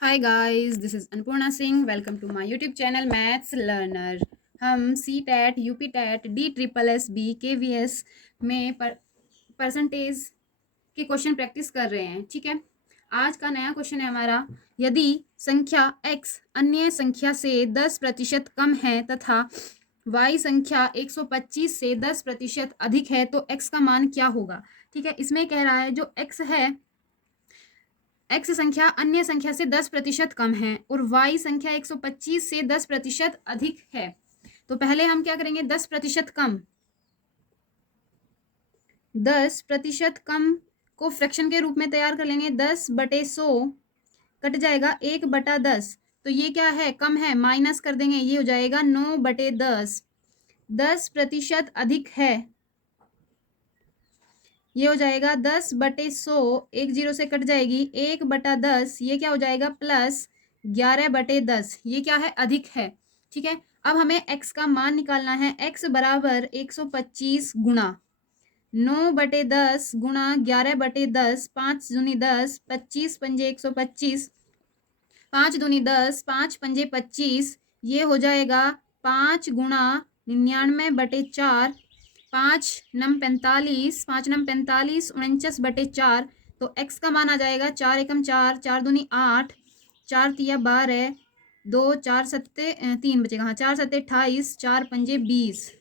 Hi guys, this is Annapurna Singh. Welcome to my YouTube channel Maths Learner. हम C TET, UP TET, D triple S B, K V S में percentage के question practice कर रहे हैं। ठीक है, आज का नया क्वेश्चन है हमारा। यदि संख्या x अन्य संख्या से 10% कम है तथा y संख्या 125 से 10% अधिक है तो x का मान क्या होगा। ठीक है, इसमें कह रहा है जो x है, एक्स संख्या अन्य संख्या से 10% कम है और वाई संख्या 125 से 10% अधिक है। तो पहले हम क्या करेंगे, 10% कम, 10% कम को फ्रैक्शन के रूप में तैयार कर लेंगे। 10/100 कट जाएगा 1/10, तो ये क्या है, कम है, माइनस कर देंगे, ये हो जाएगा 9/10। 10% अधिक है, ये हो जाएगा 10/100, एक जीरो से कट जाएगी, 1/10, ये क्या हो जाएगा प्लस 11/10, ये क्या है, अधिक है। ठीक है, अब हमें x का मान निकालना है। x बराबर 125 गुणा 9/10 गुणा 11/10, 5 दूनी 10, 25 पंजे 125, 5 दूनी 10, 5 पंजे 25, ये हो जाएगा 5 गुणा 99/4, 5 नम 45, 5 नम 45, 49/4। तो x का मान आ जाएगा 4 एकम 4, 4 दूनी 8, 4 तिया 12, 2 4 सत्ते 3 बचेगा, हाँ 4 सत्ते 28, 4 पंजे 20।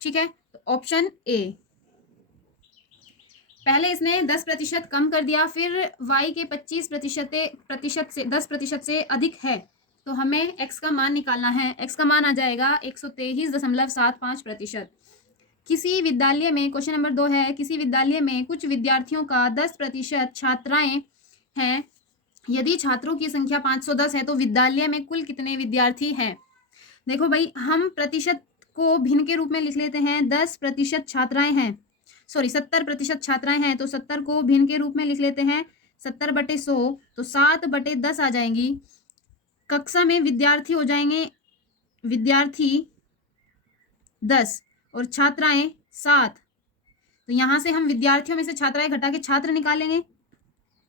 ठीक है, तो ऑप्शन ए। पहले इसने 10% कम कर दिया, फिर y के 25% से 10% से अधिक है, तो हमें x का मान निकालना है। x का मान आ जाएगा 123.75%। किसी विद्यालय में, क्वेश्चन नंबर 2 है, किसी विद्यालय में कुछ विद्यार्थियों का 10% छात्राएं हैं। यदि छात्रों की संख्या 510 है तो विद्यालय में कुल कितने विद्यार्थी हैं। देखो भाई, हम प्रतिशत को भिन्न के रूप में लिख लेते हैं। 10% छात्राएं हैं, सॉरी 70% छात्राएं हैं, तो 70 को भिन्न के रूप में लिख लेते हैं। 70/100, तो 7/10 आ जाएंगी। कक्षा में विद्यार्थी हो जाएंगे, विद्यार्थी 10 और छात्राएं 7। तो यहां से हम विद्यार्थियों में से छात्राएं घटा के छात्र निकालेंगे।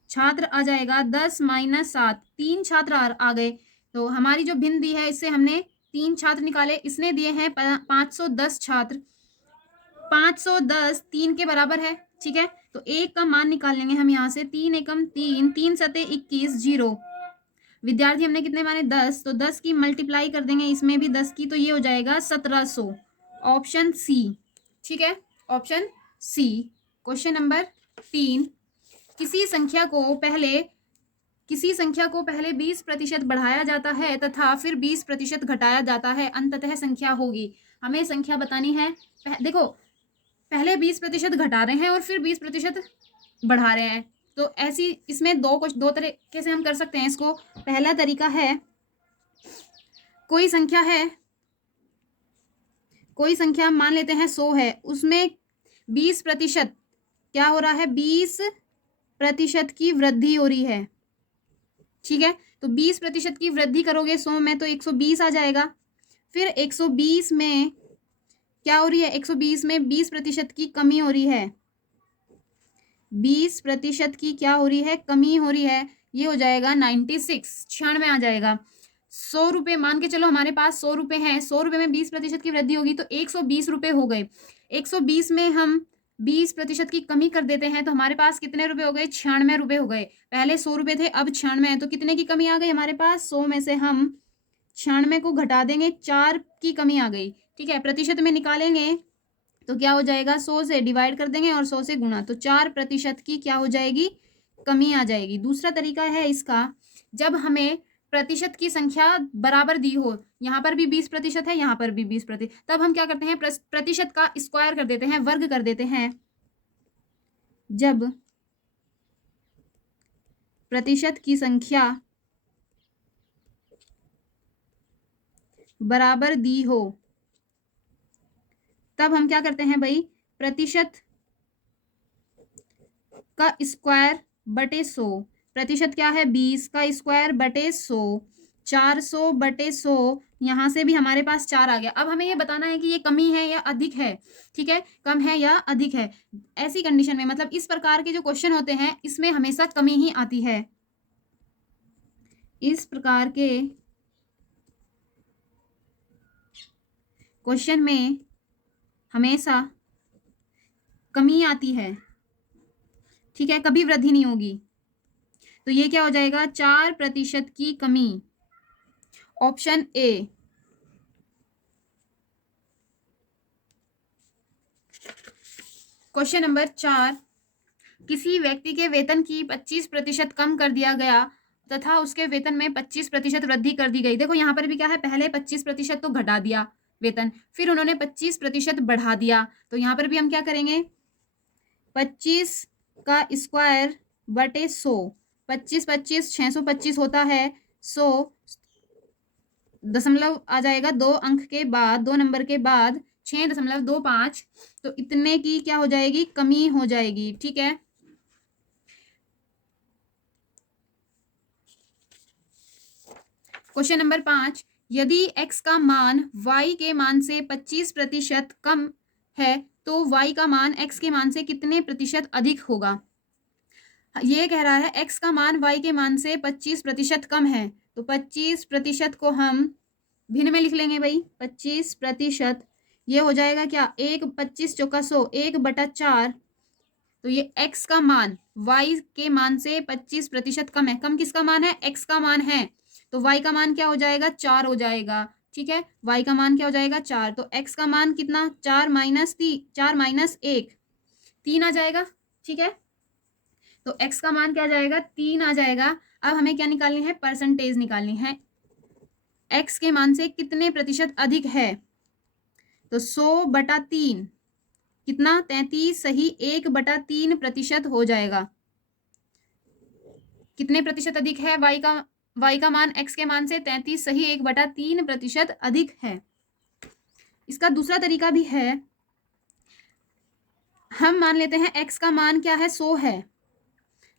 छात्र आ जाएगा 10 - 7, 3 छात्र आ गए। तो हमारी जो भिन्न दी है, इससे हमने 3 छात्र निकाले। इसने दिए हैं 510 छात्र। 510 3 के बराबर है। ठीक है, तो एक का मान निकाल लेंगे हम यहाँ से। 3 एकम 3, 3 सते 21, 0। विद्यार्थी हमने कितने माने, 10, तो 10 की मल्टीप्लाई कर देंगे इसमें भी 10 की, तो ये हो जाएगा 1700। Option C. ठीक है, ऑप्शन सी। क्वेश्चन नंबर 3, किसी संख्या को पहले 20% बढ़ाया जाता है तथा फिर 20% घटाया जाता है, अंततः संख्या होगी। हमें संख्या बतानी है। देखो, पहले 20% घटा रहे हैं और फिर 20% बढ़ा रहे हैं, तो ऐसी इसमें दो तरीके से हम कर सकते हैं इसको। पहला तरीका है, कोई संख्या मान लेते हैं 100 है, उसमें 20% क्या हो रहा है, 20% की वृद्धि हो रही है। ठीक है, तो 20% की वृद्धि करोगे 100 में, तो 120 आ जाएगा। फिर 120 में क्या हो रही है, 120 में 20% की कमी हो रही है। 20% की क्या हो रही है, कमी हो रही है। ये हो जाएगा 96, 96 आ जाएगा। 100 रुपये मान के चलो, हमारे पास 100 रुपये हैं। 100 रुपये में 20% की वृद्धि होगी तो 120 रुपये हो गए। 120 में हम 20% की कमी कर देते हैं तो हमारे पास कितने रुपए हो गए, 96 रुपये हो गए। पहले 100 रुपये थे, अब 96 है, तो कितने की कमी आ गई हमारे पास, 100 में से हम 96 को घटा देंगे, 4 की कमी आ गई। ठीक है, प्रतिशत में निकालेंगे तो क्या हो जाएगा, 100 से डिवाइड कर देंगे और 100 से गुणा, तो 4% की क्या हो जाएगी, कमी आ जाएगी। दूसरा तरीका है इसका, जब हमें प्रतिशत की संख्या बराबर दी हो, यहाँ पर भी 20% है, यहाँ पर भी 20%, तब हम क्या करते हैं, प्रतिशत का स्क्वायर कर देते हैं, वर्ग कर देते हैं। जब प्रतिशत की संख्या बराबर दी हो तब हम क्या करते हैं भाई, प्रतिशत का स्क्वायर बटे 100। प्रतिशत क्या है, 20 का स्क्वायर बटे 100, 400/100। यहाँ से भी हमारे पास 4 आ गया। अब हमें ये बताना है कि ये कमी है या अधिक है। ठीक है, कम है या अधिक है। ऐसी कंडीशन में, मतलब इस प्रकार के जो क्वेश्चन होते हैं, इसमें हमेशा कमी ही आती है। इस प्रकार के क्वेश्चन में हमेशा कमी आती है, ठीक है, कभी वृद्धि नहीं होगी। तो ये क्या हो जाएगा, 4% की कमी, ऑप्शन ए। क्वेश्चन नंबर 4, किसी व्यक्ति के वेतन की 25% कम कर दिया गया तथा उसके वेतन में 25% वृद्धि कर दी गई। देखो यहाँ पर भी क्या है, पहले 25% तो घटा दिया वेतन, फिर उन्होंने 25% बढ़ा दिया। तो यहाँ पर भी हम क्या करेंगे, 25 का स्क्वायर बटे 100, 25 25 625 होता है, 100 दशमलव आ जाएगा 2 अंक के बाद, 2 नंबर के बाद 6.25, तो इतने की क्या हो जाएगी, कमी हो जाएगी, ठीक है। क्वेश्चन नंबर 5, यदि x का मान y के मान से 25% कम है तो y का मान x के मान से कितने प्रतिशत अधिक होगा। ये कह रहा है x का मान y के मान से 25% कम है, तो 25% को हम भिन्न में लिख लेंगे भाई, 25%, ये हो जाएगा क्या, 1 25 चौका 100, 1/4। तो ये x का मान y के मान से 25% कम है, कम किसका मान है, x का मान है, तो y का मान क्या हो जाएगा, 4 हो जाएगा, ठीक है, y का मान क्या हो जाएगा, 4। तो x का मान कितना, 4 माइनस 1 3 आ जाएगा, ठीक है। तो x का मान क्या आ जाएगा, 3 आ जाएगा। अब हमें क्या निकालनी है, परसेंटेज निकालनी है, x के मान से कितने प्रतिशत अधिक है। तो 100/3 कितना, 33 सही, 1/3% हो जाएगा। कितने प्रतिशत अधिक है, y का मान x के मान से 33 सही 1/3% अधिक है। इसका दूसरा तरीका भी है, हम मान लेते हैं x का मान क्या है, 100 है,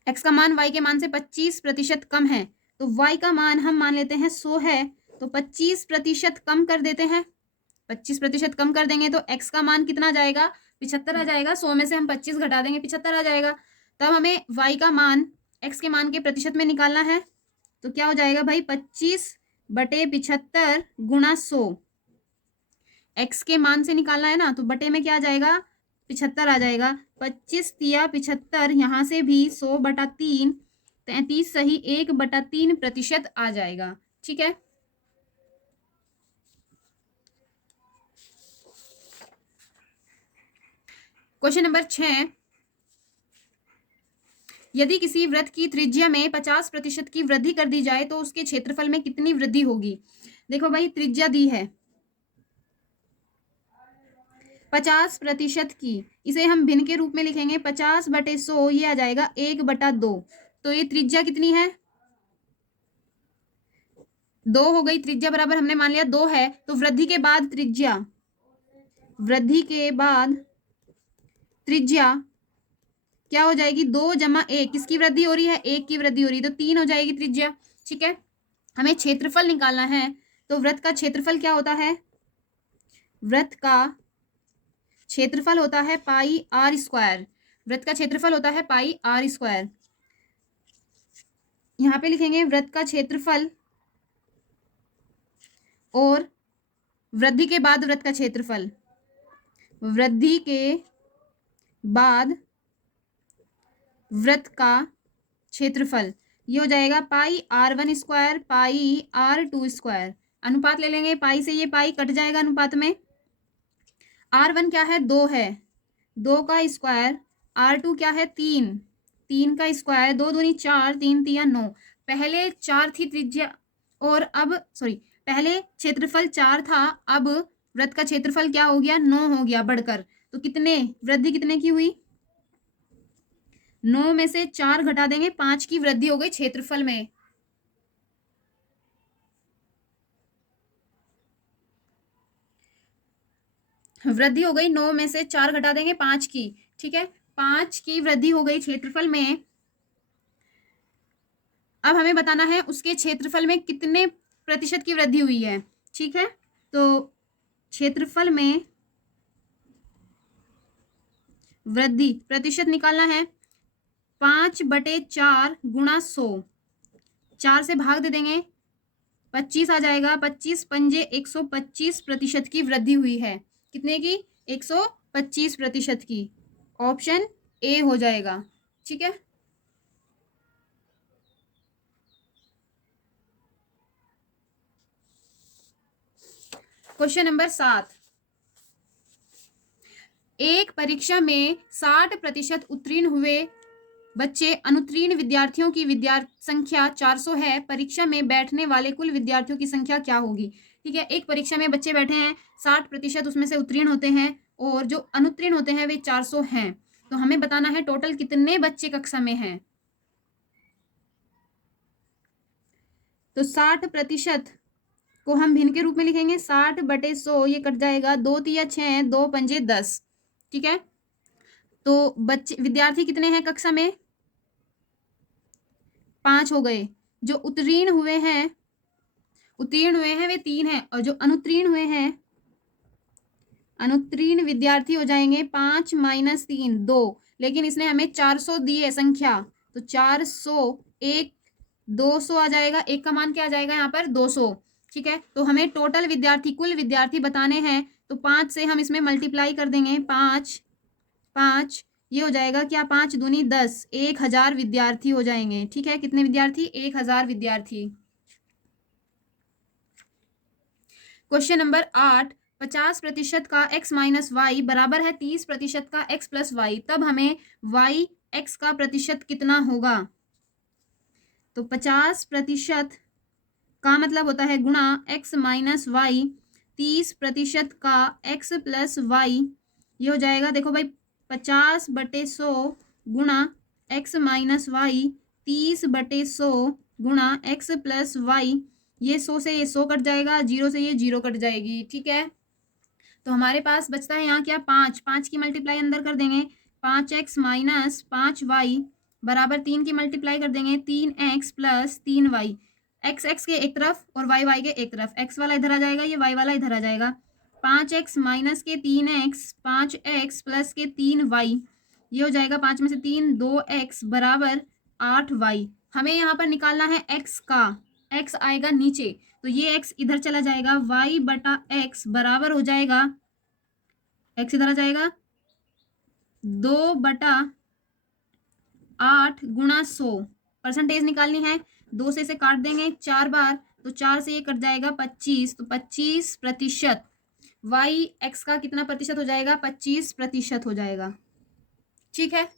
x का मान y के मान से 25% कम है, तो y का मान हम मान लेते हैं 100 है, तो 25% कम कर देते हैं, 25% कम कर देंगे तो x का मान कितना आ जाएगा, 75 आ जाएगा। 100 में से हम 25 घटा देंगे, 75 आ जाएगा। तब हमें y का मान x के मान के प्रतिशत में निकालना है, तो क्या हो जाएगा भाई, 25/75 गुणा 100, x के मान से निकालना है ना, तो बटे में क्या आ जाएगा, 75 आ जाएगा। 25 तिया 75, यहाँ से भी 100/3, 33 सही 1/3% आ जाएगा, ठीक है। क्वेश्चन नंबर 6, यदि किसी वृत्त की त्रिज्या में 50% की वृद्धि कर दी जाए तो उसके क्षेत्रफल में कितनी वृद्धि होगी। देखो भाई, त्रिज्या दी है 50% की, इसे हम भिन्न के रूप में लिखेंगे, 50/100, ये आ जाएगा 1/2। तो ये त्रिज्या कितनी है, 2 हो गई, त्रिज्या बराबर हमने मान लिया 2 है, तो वृद्धि के बाद त्रिज्या, वृद्धि के बाद त्रिज्या क्या हो जाएगी, 2 जमा 1, किसकी वृद्धि हो रही है, 1 की वृद्धि हो रही है, तो 3 हो जाएगी त्रिज्या, ठीक है। हमें क्षेत्रफल निकालना है, तो वृत्त का क्षेत्रफल क्या होता है, वृत्त का क्षेत्रफल होता है πr², वृत्त का क्षेत्रफल होता है πr²। यहां पे लिखेंगे वृत्त का क्षेत्रफल और वृद्धि के बाद वृत्त का क्षेत्रफल, वृद्धि के बाद वृत्त का क्षेत्रफल, ये हो जाएगा πr1² πr2²। अनुपात ले लेंगे, पाई से ये पाई कट जाएगा अनुपात में, r1 क्या है, 2 है, 2 का स्क्वायर, r2 क्या है, 3, 3 का स्क्वायर, 2 दूनी 4, 3 तिया 9। पहले 4 थी त्रिज्या, और अब पहले क्षेत्रफल 4 था, अब वृत्त का क्षेत्रफल क्या हो गया, 9 हो गया बढ़कर। तो कितने, वृद्धि कितने की हुई, 9 में से 4 घटा देंगे, 5 की वृद्धि हो गई क्षेत्रफल में। वृद्धि हो गई, 9 में से 4 घटा देंगे, 5 की, ठीक है, 5 की वृद्धि हो गई क्षेत्रफल में। अब हमें बताना है उसके क्षेत्रफल में कितने प्रतिशत की वृद्धि हुई है, ठीक है। तो क्षेत्रफल में वृद्धि प्रतिशत निकालना है, 5/4 गुणा 100, 4 से भाग दे देंगे, 25 आ जाएगा। 25 पंजे 125% की वृद्धि हुई है। कितने की? 125% की। ऑप्शन ए हो जाएगा। ठीक है। क्वेश्चन नंबर 7, एक परीक्षा में 60% उत्तीर्ण हुए बच्चे अनुत्तीर्ण विद्यार्थियों की संख्या 400 है। परीक्षा में बैठने वाले कुल विद्यार्थियों की संख्या क्या होगी? ठीक है, एक परीक्षा में बच्चे बैठे हैं, 60% उसमें से उत्तीर्ण होते हैं और जो अनुत्तीर्ण होते हैं वे 400 हैं। तो हमें बताना है टोटल कितने बच्चे कक्षा में हैं। तो 60% को हम भिन्न के रूप में लिखेंगे, 60/100, ये कट जाएगा, 2 तिया 6, 2 पंजे 10। ठीक है, तो बच्चे विद्यार्थी कितने हैं कक्षा में? 5 हो गए। जो उत्तीर्ण हुए हैं वे 3 हैं, और जो अनुत्तीर्ण हुए हैं, अनुत्तीर्ण विद्यार्थी हो जाएंगे 5 - 3 2। लेकिन इसने हमें 400 दी है संख्या, तो 400 1 200 आ जाएगा। एक का मान क्या आ जाएगा यहाँ पर? 200। ठीक है, तो हमें टोटल विद्यार्थी कुल विद्यार्थी बताने हैं, तो 5 से हम इसमें मल्टीप्लाई कर देंगे। 5 5 ये हो जाएगा क्या? 5 दूनी 10, 1000 विद्यार्थी हो जाएंगे। ठीक है, कितने विद्यार्थी? 1000 विद्यार्थी। क्वेश्चन नंबर 8, 50% का x - y बराबर है 30% का x + y, तब हमें y x का प्रतिशत कितना होगा? तो 50% का मतलब होता है गुणा x - y, 30% का x + y, ये हो जाएगा, देखो भाई, 50/100 गुणा x - y, 30/100 गुणा x + y, ये 100 से ये 100 कट जाएगा, 0 से ये 0 कट जाएगी। ठीक है, तो हमारे पास बचता है यहाँ क्या? 5 की मल्टीप्लाई अंदर कर देंगे, 5x - 5y बराबर 3 की मल्टीप्लाई कर देंगे, 3x + 3y। x के एक तरफ और y के एक तरफ, x वाला इधर आ जाएगा, ये y वाला इधर आ जाएगा। 5x - के 3x, 5x + के 3y, ये हो जाएगा 5 में से 3 2x बराबर 8y। हमें यहाँ पर निकालना है x का, x आएगा नीचे, तो ये x इधर चला जाएगा, y/x बराबर हो जाएगा, x इधर आ जाएगा, 2/8 गुणा 100। परसेंटेज निकालनी है, 2 से इसे काट देंगे 4 बार, तो 4 से ये कट जाएगा 25, तो 25%। y x का कितना प्रतिशत हो जाएगा? 25% हो जाएगा। ठीक है।